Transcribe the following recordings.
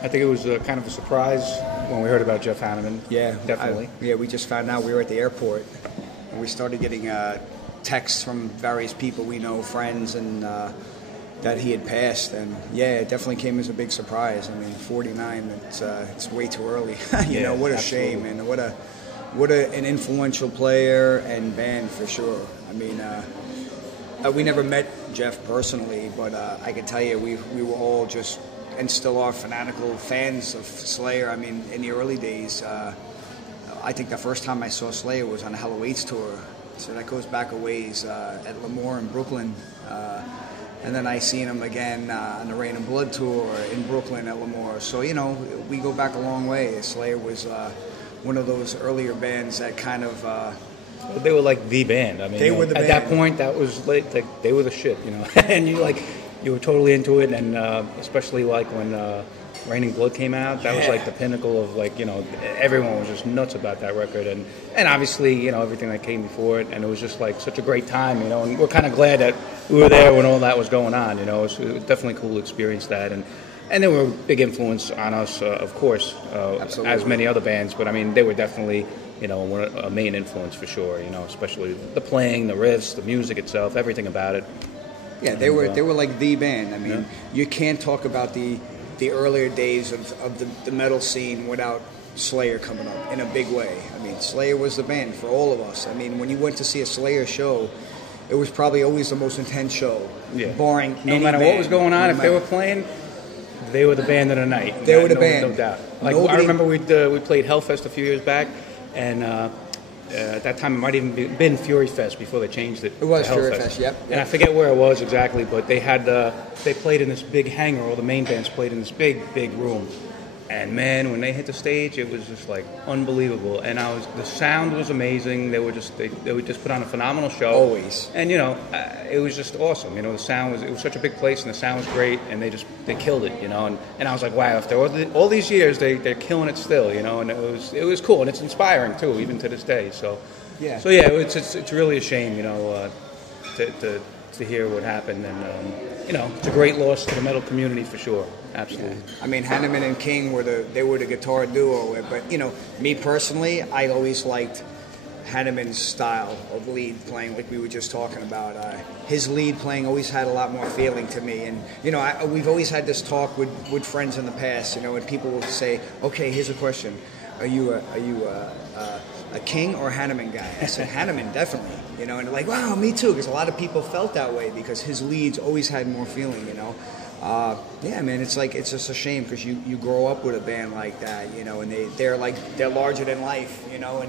I think it was kind of a surprise when we heard about Jeff Hanneman. Yeah, definitely. We just found out. We were at the airport, and we started getting texts from various people we know, friends, and that he had passed. And yeah, it definitely came as a big surprise. I mean, 49, it's way too early. you know, what a shame, and what an influential player and band for sure. I mean, we never met Jeff personally, but I can tell you, we were all just, and still are, fanatical fans of Slayer. I mean, in the early days, I think the first time I saw Slayer was on a Hell Awaits tour. So that goes back a ways at Lemoore in Brooklyn. And then I seen him again on the Rain and Blood tour in Brooklyn at Lemoore. So, you know, we go back a long way. Slayer was one of those earlier bands that kind of... they were like the band. I mean, they were the at band. that point, that was like they were the shit, you know. And you were totally into it, and especially like when Rain and Blood came out, that was like the pinnacle of, like, you know, everyone was just nuts about that record, and obviously, you know, everything that came before it, and it was just like such a great time, you know, and we're kind of glad that we were there when all that was going on, you know. It was definitely cool to experience that, and they were a big influence on us, of course, as many other bands, but I mean, they were definitely, you know, a main influence for sure, you know, especially the playing, the riffs, the music itself, everything about it. Yeah, they were like the band. I mean, you can't talk about the earlier days of the metal scene without Slayer coming up in a big way. I mean, Slayer was the band for all of us. I mean, when you went to see a Slayer show, it was probably always the most intense show, barring no matter what was going on. If they were playing, they were the band of the night. They were the band, no doubt. Like, I remember we played Hellfest a few years back, and at that time it might even been Fury Fest before they changed it. It was to Fury Hellfest. Fest, yep. And I forget where it was exactly, but they had they played in this big hangar. All the main bands played in this big room. And man, when they hit the stage, it was just like unbelievable. And the sound was amazing. They would just put on a phenomenal show. Always. And you know, it was just awesome. You know, it was such a big place, and the sound was great, and they killed it. You know, and I was like, wow, after all these years, they're killing it still. You know, and it was cool, and it's inspiring too, even to this day. So yeah, it's really a shame, you know, to hear what happened, and you know, it's a great loss to the metal community for sure. Absolutely. Yeah. I mean, Hanneman and King were the guitar duo, but you know, me personally, I always liked Hanneman's style of lead playing, like we were just talking about. His lead playing always had a lot more feeling to me, and you know, we've always had this talk with friends in the past, you know, and people will say, "Okay, here's a question: Are you a King or Hanneman guy?" I said, "Hanneman, definitely." You know, and they're like, "Wow, me too," because a lot of people felt that way because his leads always had more feeling, you know. Yeah, man, it's just a shame because you grow up with a band like that, you know, and they're larger than life, you know,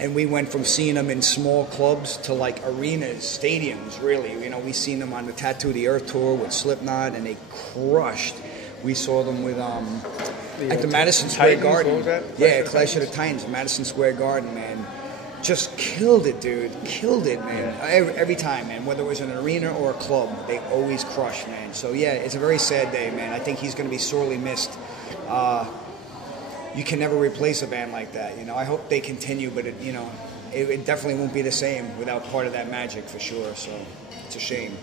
and we went from seeing them in small clubs to like arenas, stadiums, really. You know, we seen them on the Tattoo the Earth tour with Slipknot, and they crushed. We saw them with at the Madison Square Garden. What was that? Yeah, Clash of the Titans, Madison Square Garden, man. Just killed it, dude. Killed it, man. Yeah. Every time, man. Whether it was an arena or a club, they always crush, man. So, yeah, it's a very sad day, man. I think he's going to be sorely missed. You can never replace a band like that, you know. I hope they continue, but, it definitely won't be the same without part of that magic, for sure. So, it's a shame.